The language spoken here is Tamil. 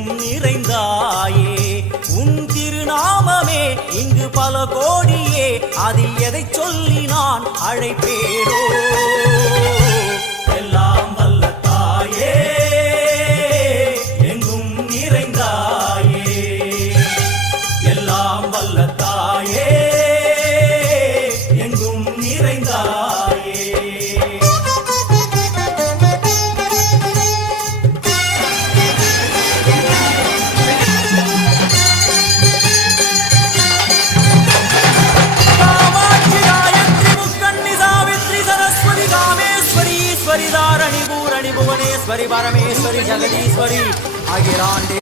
எங்கும் நிறைந்தாயே உன் திருநாமமே இங்கு பல கோடியே அதில் எதை சொல்லி நான் அழைப்பேனோ எல்லாம் வல்ல தாயே எங்கும் நிறைந்தாயே எல்லாம் வல்ல தாயே எங்கும் நிறைந்தாயே தாரணி பூரணி புவனேஸ்வரி பரமேஸ்வரி ஜெகதீஸ்வரி அகிலாண்டே